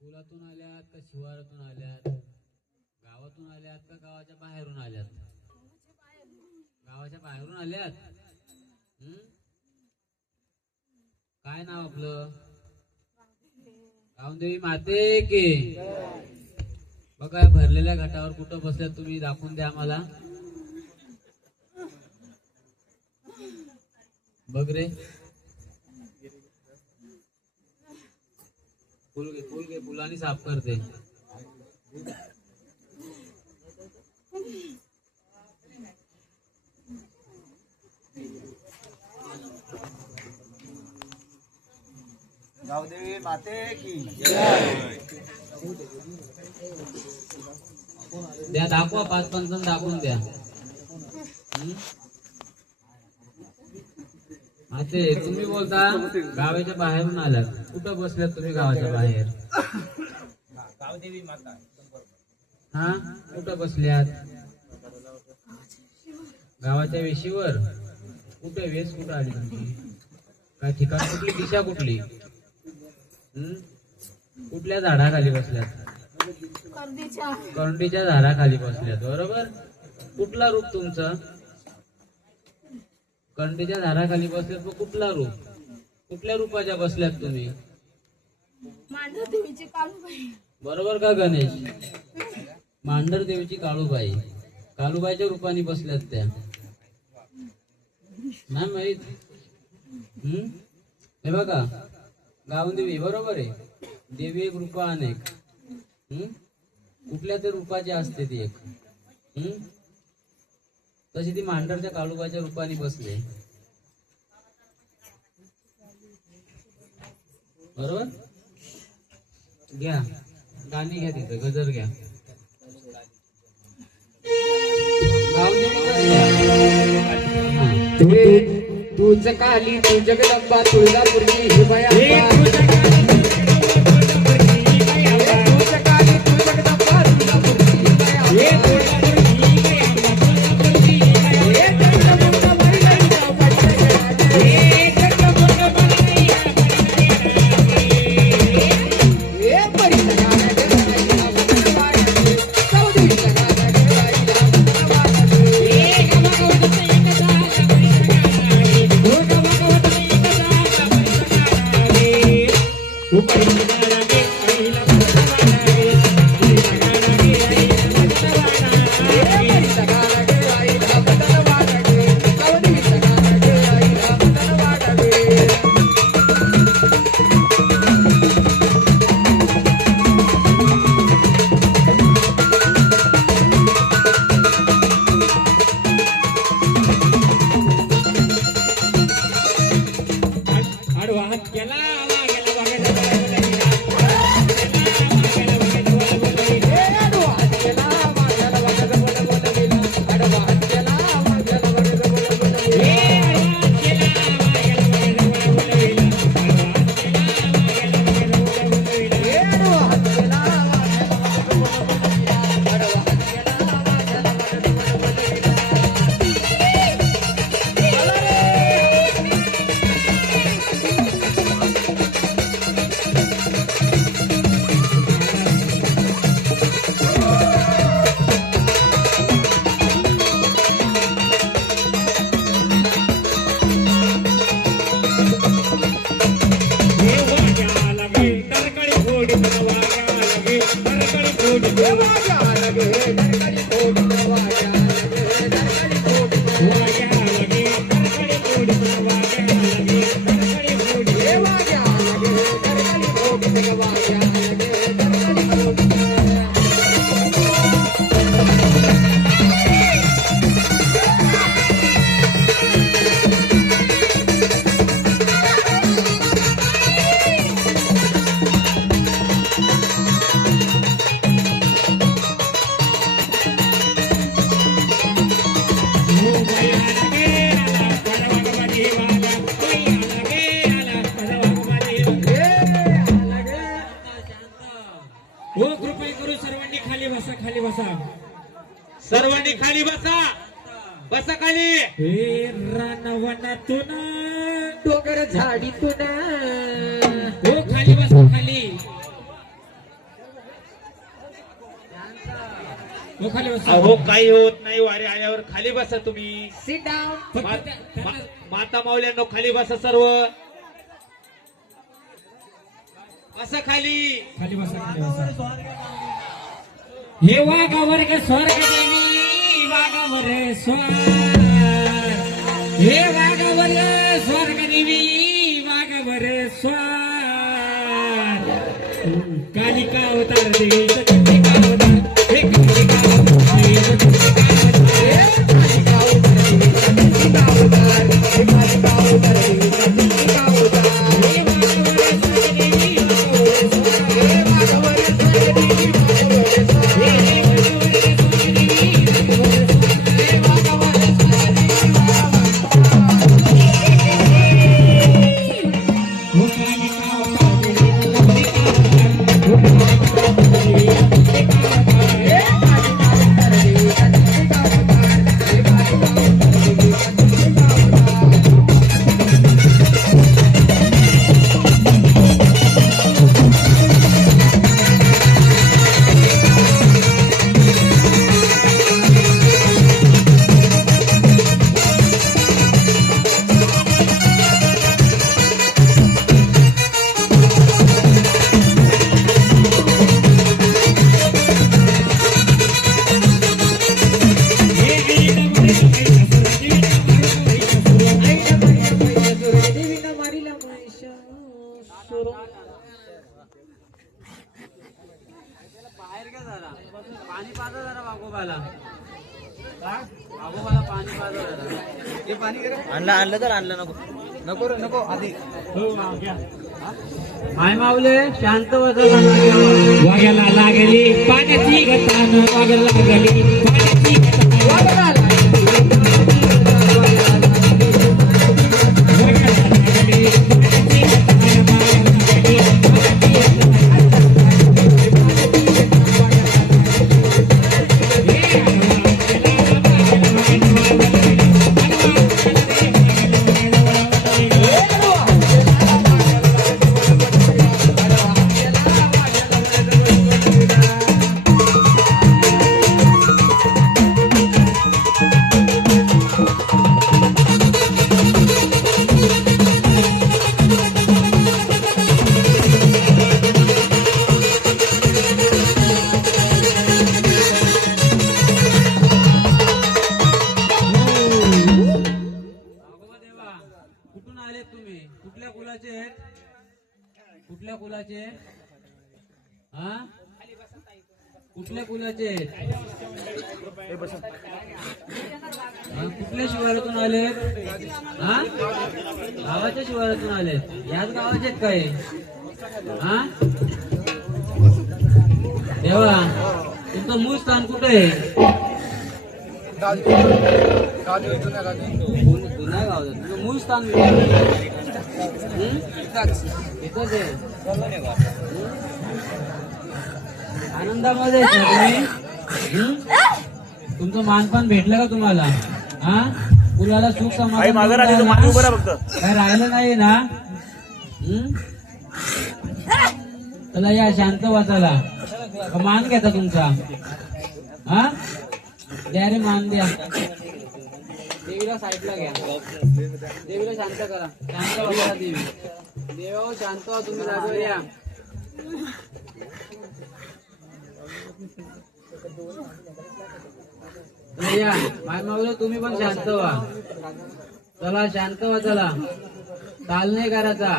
कुलातून आल्यात का शिवारातून आल्यात, गावातून आल्यात का गावाच्या बाहेरून आल्यात? गावाच्या बाहेरून आल्यात. काय नाव आपलं? गावदेवी माते की. बघा भरलेल्या घाटावर कुठं बसल्यात तुम्ही, दाखवून द्या आम्हाला. बघ रे, फुल घे फुलांनी साफ करते. गावदेवी माते की. द्या, दाखवा, 5-5 दाखवून द्या. ते तुम्ही बोलता गावाच्या बाहेरून आलात, कुठं बसल्यात तुम्ही गावाच्या बाहेर? गावदेवी माता. हा, कुठं बसल्यात? गावाच्या वेशीवर. कुठे वेस कुठं आली तुमची? काय ठिकाण कुठली, दिशा कुठली? कुठल्या झाडाखाली बसल्यात? करंडीच्या झाडाखाली बसल्यात, बरोबर. कुठला रूप तुमचं? करंडीच्या झाडाखाली बसल्यात. मग कुठला रूप, कुठल्या रूपाच्या बसल्यात तुम्ही? मांढर देवीची काळूबाई. बरोबर का गणेश? मांढर देवीची काळूबाई. काळूबाईच्या रूपाने बसल्यात त्या, नाही माहित? हे बघा, गावदेवी बरोबर आहे. देवी एक, रूपा अनेक. कुठल्या तरी रूपाची असते ती एक. तशी ती मांढरच्या काळूबाईच्या रूपाने बसले, बरोबर. घ्या गाणी, घ्या तिथं गजर घ्या. तूच काली तू जगदंबा तुळजापूरची हिमया. खाली करू सर्वांनी खाली बसा खाली बसा सर्वांनी खाली बसा. बसा खाली. हे रानवनातून डोंगर झाडीतून हो खाली बसा खाली हो खाली बसा अहो काही होत नाही वारे आल्यावर खाली बसा तुम्ही. Sit down. फक्त त्यांना माता माऊल्यांनो खाली बसा सर्व. बसा खाली. खाली बसा खाली बसा हे वाघावर ग स्वर्ग देवी वाघावर स्वार हे वाघावर स्वर्ग देवी वाघावर स्वार कालिका अवतार देवीचा चंडिका अवतार हे कालिका अवतार देवीचा चंडिका अवतार हे वाघावर स्वर्ग देवी वाघावर बाहेर घ्या जरा. पाणी पाजा जरा वाघोबाला. वाघोबाला पाणी पाजा जरा. आणलं तर आणलं नको नको रे नको आधी. माय माऊले शांत बसा. वाघ्याला लागली पाण्याची गतान वाघ्याला लागली पाण्याची गतान वाघ्याला लागली पाण्याची कुठून आले तुम्ही? कुठल्या कुलाचे आहेत? कुठल्या कुलाचे? हा कुठल्या कुलाचे आहेत? हा, कुठल्या शिवारातून आलेत? हा गावाच्या शिवारातून आलेत. याच गावाचे आहेत काय? हा देवा तुमचं मूळ स्थान कुठे आहे? जुन्या गावात तुमचं मूळ स्थान कुठे आहे? इथंच आहे. आनंदामध्ये आहे ना तुम्ही? तुमचं मानपान भेटलं का तुम्हाला? हा कुणाला सुख समाधान काय राहिलं नाही ना? चला या शांत वाचायला. मान घेता तुमचा. हा द्या रे मान द्या. देवीला साईडला घ्या. देवीला शांत करा. शांत वाचा देवी. देवा शांत व्हा तुम्ही जागेवर या. या माय माऊली तुम्ही पण शांत व्हा. चला शांत व्हा. चला ताल नाही करायचा.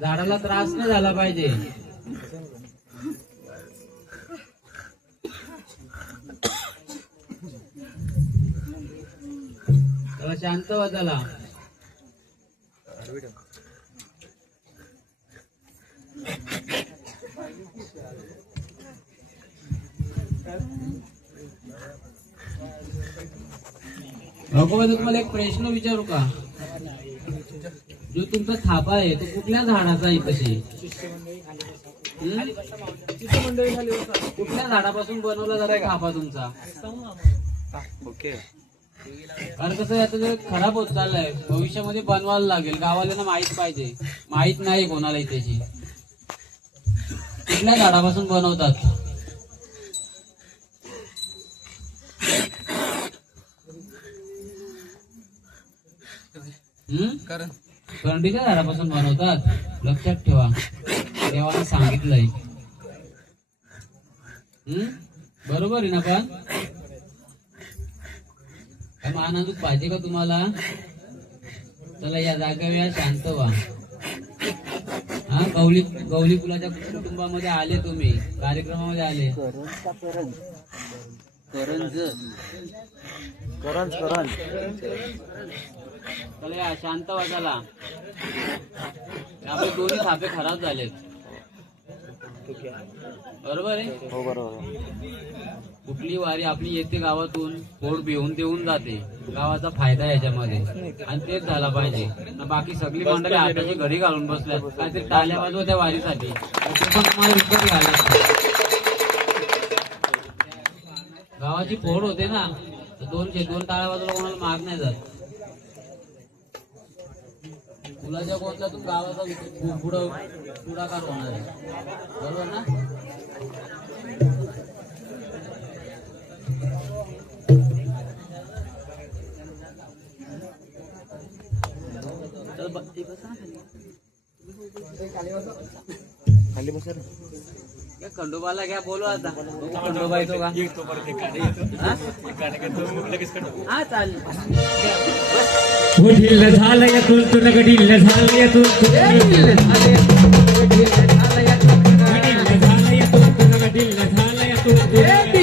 झाडाला त्रास नाही झाला पाहिजे. चला शांत व्हा. चला भगवान तुम्हाला एक प्रश्न विचारू का? जो तुमचा थापा आहे तो कुठल्या झाडाचा आहे? कशी कुठल्या झाडापासून बनवला जातो खापा तुमचा? ओके कारण कसं आहे, आता जर खराब होत चाललंय, भविष्यामध्ये बनवायला लागेल. गावाला माहित पाहिजे, माहित नाही कोणालाही त्याची. कुठल्या झाडापासून बनवतात? करंडीच्या झाडापासून बनवतात. लक्षात ठेवा, देवाने सांगितलंय. बरोबर आहे ना? पण काय मानांदूक पाहिजे का तुम्हाला? चला या जागेवर या, शांत व्हा. हा, गवली कुलाच्या कुटुंबामध्ये आले तुम्ही, कार्यक्रमामध्ये आले. चला या, शांत व्हा. चला, आपले दोन्ही थापे खराब झालेत. बरोबर आहे? हो बरोबर. कुठली वारी आपली येते गावातून, पोट भिवून देऊन जाते. गावाचा फायदा आहे याच्यामध्ये, आणि तेच झाला पाहिजे. बाकी सगळी मंडळी आताची घरी घालून बसल्यात, काहीतरी टाळ्या वाजवा त्या वारीसाठी. ते पण तुम्हाला विकत घ्यायला. गावाची फोड होते ना, तर दोन टाळ्या वाजवला कोणाला माग नाही जात. मुलाच्या गोतल्यातून गावाचा पुढाकार होणार आहे. बरोबर ना? खाली बसा. खंडोबाला घ्या, बोलू आता. खंडोबा येतो का? हा चालेल. वडील झालंय तुलतून, गडील झालंय तुलतून, वडील झालंय तुलतून, गडील झालंय तुलतून.